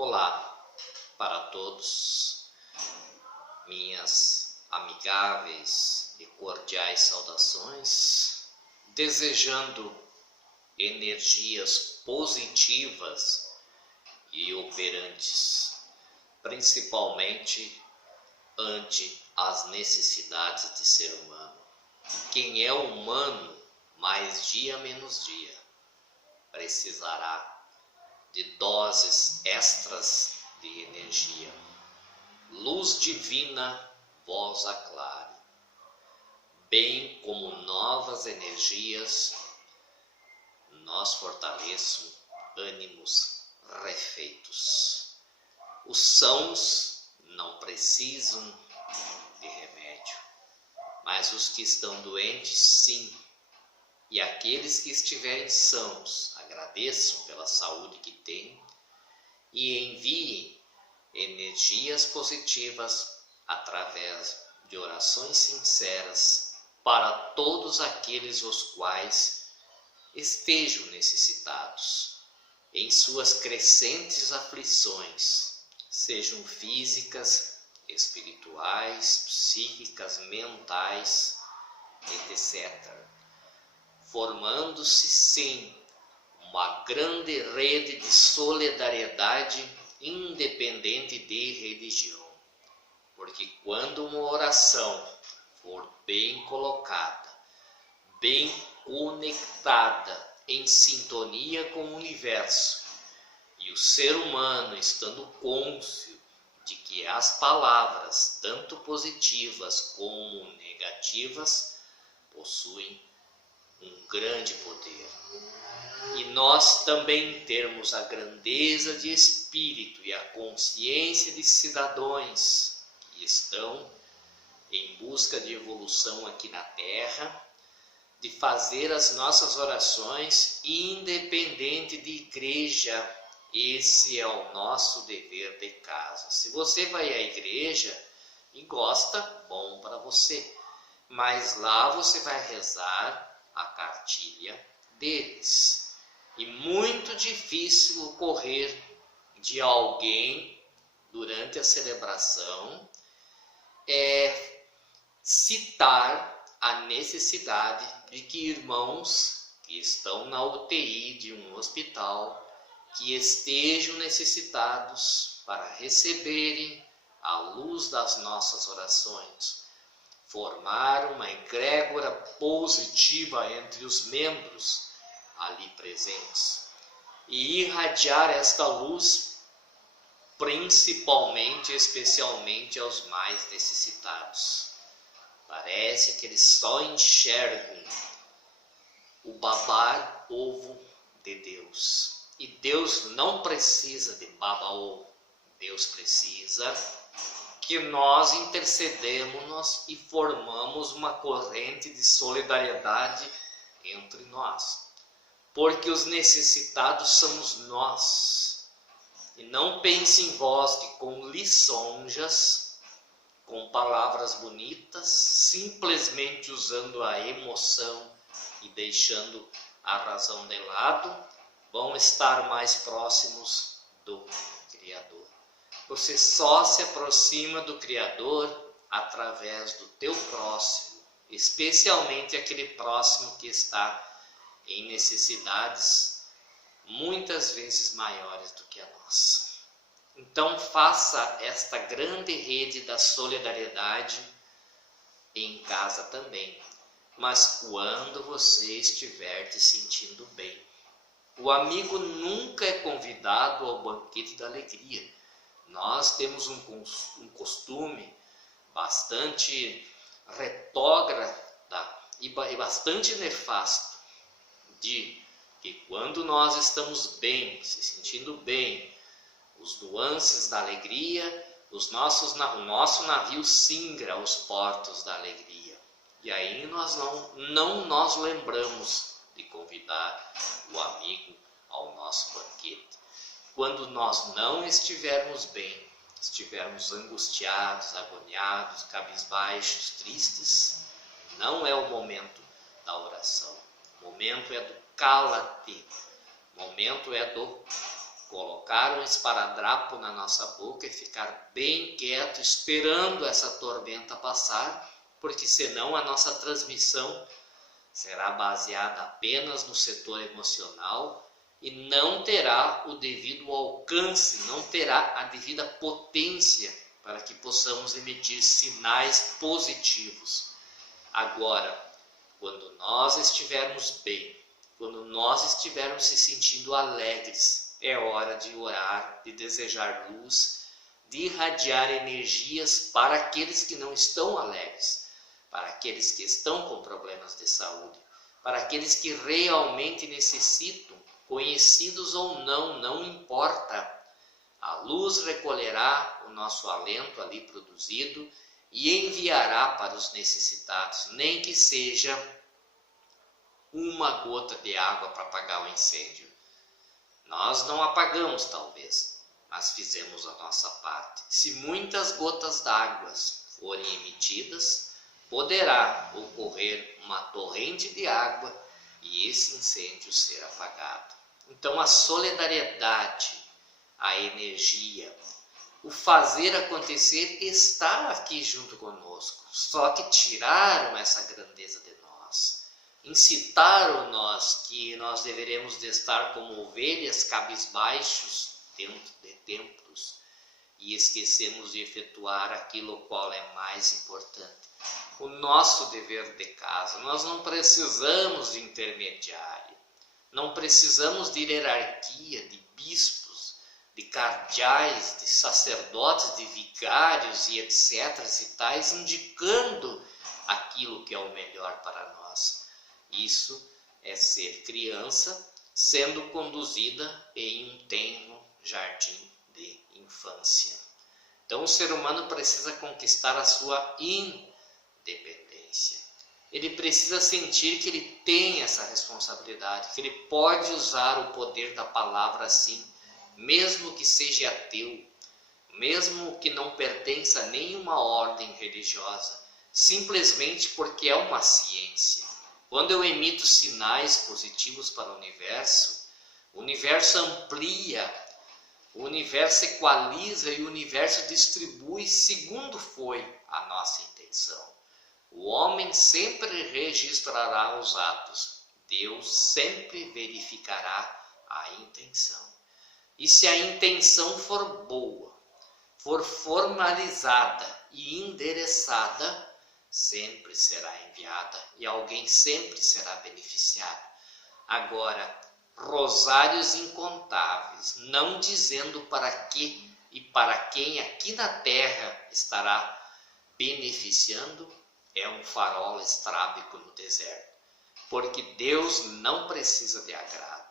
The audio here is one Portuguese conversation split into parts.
Olá para todos, minhas amigáveis e cordiais saudações, desejando energias positivas e operantes, principalmente ante as necessidades de ser humano. Quem é humano, mais dia menos dia, precisará de doses extras de energia. Luz divina vos aclare, bem como novas energias nós fortaleçam ânimos refeitos. Os sãos não precisam de remédio, mas os que estão doentes sim. E aqueles que estiverem sãos, agradeçam pela saúde que têm e enviem energias positivas através de orações sinceras para todos aqueles os quais estejam necessitados em suas crescentes aflições, sejam físicas, espirituais, psíquicas, mentais, etc. Formando-se sim uma grande rede de solidariedade independente de religião. Porque quando uma oração for bem colocada, bem conectada, em sintonia com o universo, e o ser humano estando cônscio de que as palavras, tanto positivas como negativas, possuem um grande poder. E nós também termos a grandeza de espírito e a consciência de cidadãos que estão em busca de evolução aqui na Terra, de fazer as nossas orações independente de igreja. Esse é o nosso dever de casa. Se você vai à igreja e gosta, bom para você. Mas lá você vai rezar a cartilha deles. E muito difícil ocorrer de alguém, durante a celebração, citar a necessidade de que irmãos que estão na UTI de um hospital, que estejam necessitados para receberem a luz das nossas orações, formar uma egrégora positiva entre os membros ali presentes e irradiar esta luz principalmente, especialmente aos mais necessitados. Parece que eles só enxergam o babar ovo de Deus. E Deus não precisa de baba-ovo. Deus precisa que nós intercedemos e formamos uma corrente de solidariedade entre nós. Porque os necessitados somos nós. E não pense em vós que com lisonjas, com palavras bonitas, simplesmente usando a emoção e deixando a razão de lado, vão estar mais próximos do Criador. Você só se aproxima do Criador através do teu próximo, especialmente aquele próximo que está em necessidades muitas vezes maiores do que a nossa. Então faça esta grande rede da solidariedade em casa também, mas quando você estiver te sentindo bem. O amigo nunca é convidado ao banquete da alegria. Nós temos um costume bastante retrógrado e bastante nefasto de que quando nós estamos bem, se sentindo bem, os nuances da alegria, o nosso navio singra aos portos da alegria. E aí nós não nos lembramos de convidar o amigo ao nosso banquete. Quando nós não estivermos bem, estivermos angustiados, agoniados, cabisbaixos, tristes, não é o momento da oração. O momento é do cala-te. O momento é do colocar um esparadrapo na nossa boca e ficar bem quieto, esperando essa tormenta passar, porque senão a nossa transmissão será baseada apenas no setor emocional e não terá o devido alcance, não terá a devida potência para que possamos emitir sinais positivos. Agora, quando nós estivermos bem, quando nós estivermos se sentindo alegres, é hora de orar, de desejar luz, de irradiar energias para aqueles que não estão alegres, para aqueles que estão com problemas de saúde, para aqueles que realmente necessitam, conhecidos ou não, não importa. A luz recolherá o nosso alento ali produzido e enviará para os necessitados, nem que seja uma gota de água para apagar o incêndio. Nós não apagamos talvez, mas fizemos a nossa parte. Se muitas gotas d'água forem emitidas, poderá ocorrer uma torrente de água e esse incêndio ser apagado. Então a solidariedade, a energia, o fazer acontecer está aqui junto conosco. Só que tiraram essa grandeza de nós. Incitaram nós que nós deveremos de estar como ovelhas cabisbaixos dentro de templos e esquecemos de efetuar aquilo qual é mais importante. O nosso dever de casa. Nós não precisamos de intermediário, não precisamos de hierarquia, de bispos, de cardeais, de sacerdotes, de vigários e etc. e tais, indicando aquilo que é o melhor para nós. Isso é ser criança sendo conduzida em um tenro jardim de infância. Então o ser humano precisa conquistar a sua independência. Ele precisa sentir que ele tem essa responsabilidade, que ele pode usar o poder da palavra assim, mesmo que seja ateu, mesmo que não pertença a nenhuma ordem religiosa, simplesmente porque é uma ciência. Quando eu emito sinais positivos para o universo amplia, o universo equaliza e o universo distribui segundo foi a nossa intenção. O homem sempre registrará os atos, Deus sempre verificará a intenção. E se a intenção for boa, for formalizada e endereçada, sempre será enviada e alguém sempre será beneficiado. Agora, rosários incontáveis, não dizendo para que e para quem aqui na terra estará beneficiando, é um farol estrábico no deserto, porque Deus não precisa de agrado.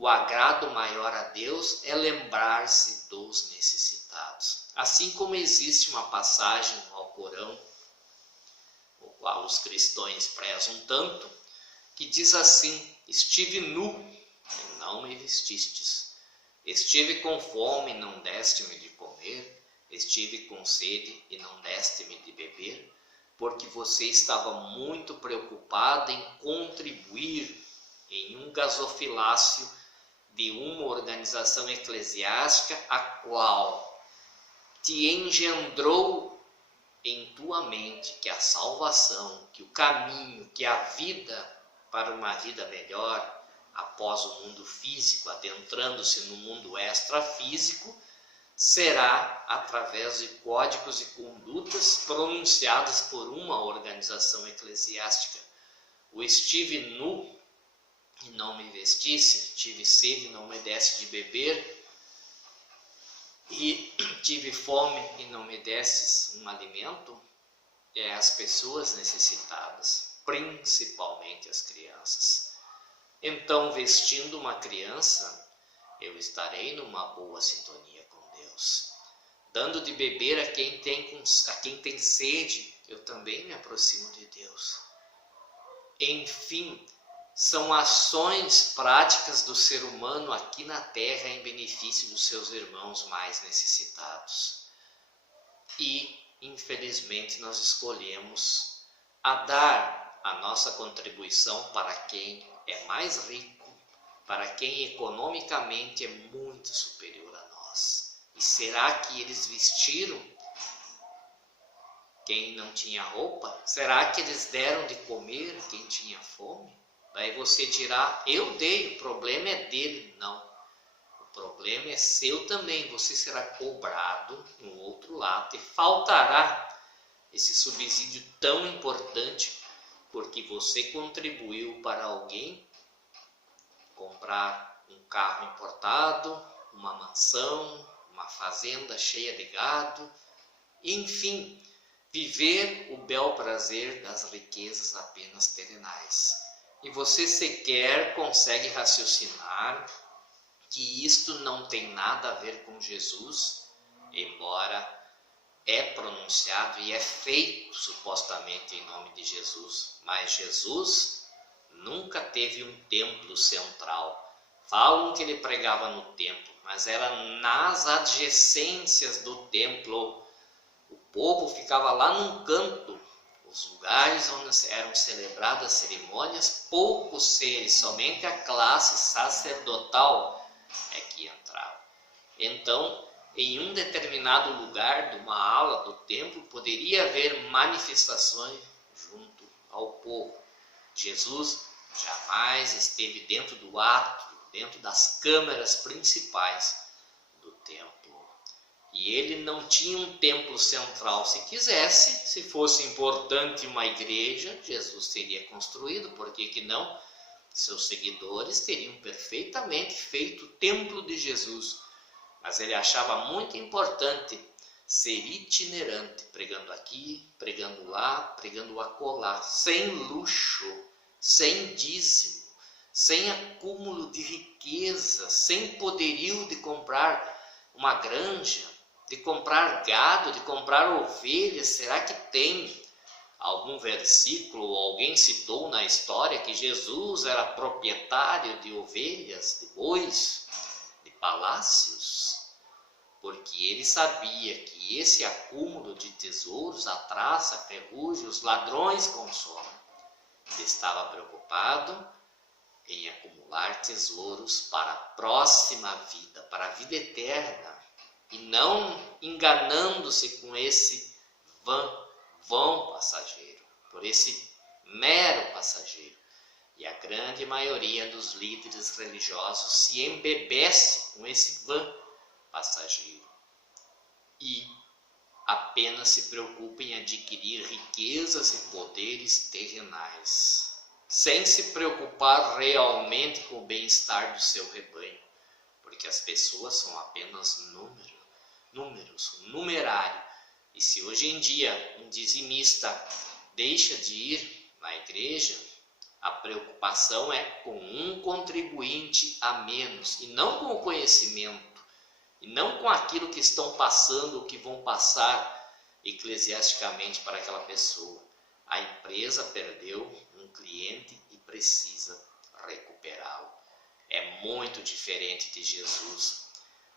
O agrado maior a Deus é lembrar-se dos necessitados. Assim como existe uma passagem ao Corão, o qual os cristãos prezam tanto, que diz assim: estive nu e não me vestistes, estive com fome e não deste-me de comer, estive com sede e não deste-me de beber, porque você estava muito preocupado em contribuir em um gasofilácio de uma organização eclesiástica a qual te engendrou em tua mente que a salvação, que o caminho, que a vida para uma vida melhor após o mundo físico, adentrando-se no mundo extrafísico, será através de códigos e condutas pronunciados por uma organização eclesiástica. O estive nu e não me vestisse, tive sede e não me desse de beber, e tive fome e não me desses um alimento, é as pessoas necessitadas, principalmente as crianças. Então, vestindo uma criança, eu estarei numa boa sintonia com Deus. Dando de beber a quem tem sede, eu também me aproximo de Deus. Enfim, são ações práticas do ser humano aqui na terra em benefício dos seus irmãos mais necessitados. E, infelizmente, nós escolhemos a dar a nossa contribuição para quem é mais rico, para quem economicamente é muito superior a nós. E será que eles vestiram quem não tinha roupa? Será que eles deram de comer quem tinha fome? Daí você dirá, eu dei, o problema é dele. Não, o problema é seu também. Você será cobrado no outro lado e faltará esse subsídio tão importante porque você contribuiu para alguém comprar um carro importado, uma mansão, uma fazenda cheia de gado, enfim, viver o bel prazer das riquezas apenas terrenais. E você sequer consegue raciocinar que isto não tem nada a ver com Jesus, embora é pronunciado e é feito supostamente em nome de Jesus, mas Jesus nunca teve um templo central. Falam que ele pregava no templo, mas era nas adjacências do templo. O povo ficava lá num canto, os lugares onde eram celebradas as cerimônias, poucos seres, somente a classe sacerdotal é que entrava. Então, em um determinado lugar de uma ala do templo, poderia haver manifestações junto ao povo. Jesus jamais esteve dentro do átrio, dentro das câmaras principais do templo. E ele não tinha um templo central. Se quisesse, se fosse importante uma igreja, Jesus teria construído, por que não? Seus seguidores teriam perfeitamente feito o templo de Jesus. Mas ele achava muito importante ser itinerante, pregando aqui, pregando lá, pregando acolá, sem luxo, sem dízimo, sem acúmulo de riqueza, sem poderio de comprar uma granja, de comprar gado, de comprar ovelhas. Será que tem algum versículo ou alguém citou na história que Jesus era proprietário de ovelhas, de bois, de palácios? Porque ele sabia que esse acúmulo de tesouros, a traça, a ferrugem, os ladrões consomem. Ele estava preocupado em acumular tesouros para a próxima vida, para a vida eterna, e não enganando-se com esse vão passageiro, por esse mero passageiro. E a grande maioria dos líderes religiosos se embebece com esse passageiro e apenas se preocupa em adquirir riquezas e poderes terrenais, sem se preocupar realmente com o bem-estar do seu rebanho, porque as pessoas são apenas números, um numerário. E se hoje em dia um dizimista deixa de ir na igreja, a preocupação é com um contribuinte a menos, e não com o conhecimento, e não com aquilo que estão passando ou que vão passar eclesiasticamente para aquela pessoa. A empresa perdeu um cliente e precisa recuperá-lo. É muito diferente de Jesus.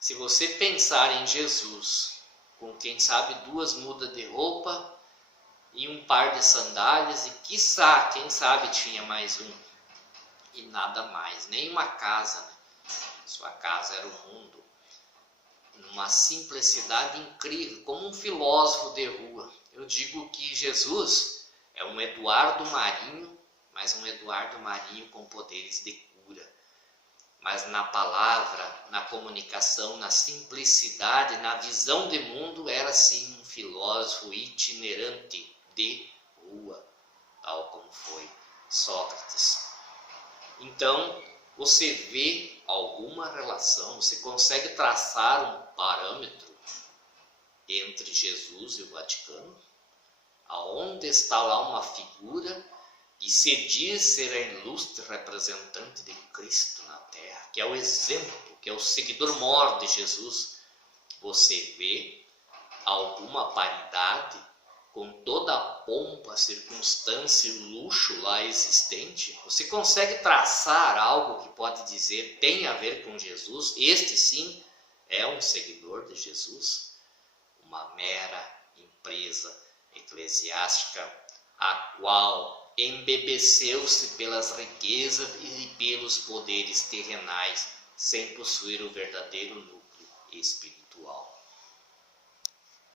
Se você pensar em Jesus com, quem sabe, 2 mudas de roupa e um par de sandálias, e quiçá, quem sabe, tinha mais um, e nada mais, nem uma casa, né? Sua casa era o mundo, numa simplicidade incrível, como um filósofo de rua. Eu digo que Jesus é um Eduardo Marinho, mas um Eduardo Marinho com poderes de cura. Mas na palavra, na comunicação, na simplicidade, na visão de mundo, era sim um filósofo itinerante de rua, tal como foi Sócrates. Então, você vê alguma relação, você consegue traçar um parâmetro entre Jesus e o Vaticano? Aonde está lá uma figura que se diz ser a ilustre representante de Cristo na Terra, que é o exemplo, que é o seguidor maior de Jesus? Você vê alguma paridade com toda a pompa, circunstância e luxo lá existente? Você consegue traçar algo que pode dizer tem a ver com Jesus? Este sim é um seguidor de Jesus? Uma mera empresa eclesiástica a qual embebeceu-se pelas riquezas e pelos poderes terrenais, sem possuir o verdadeiro núcleo espiritual.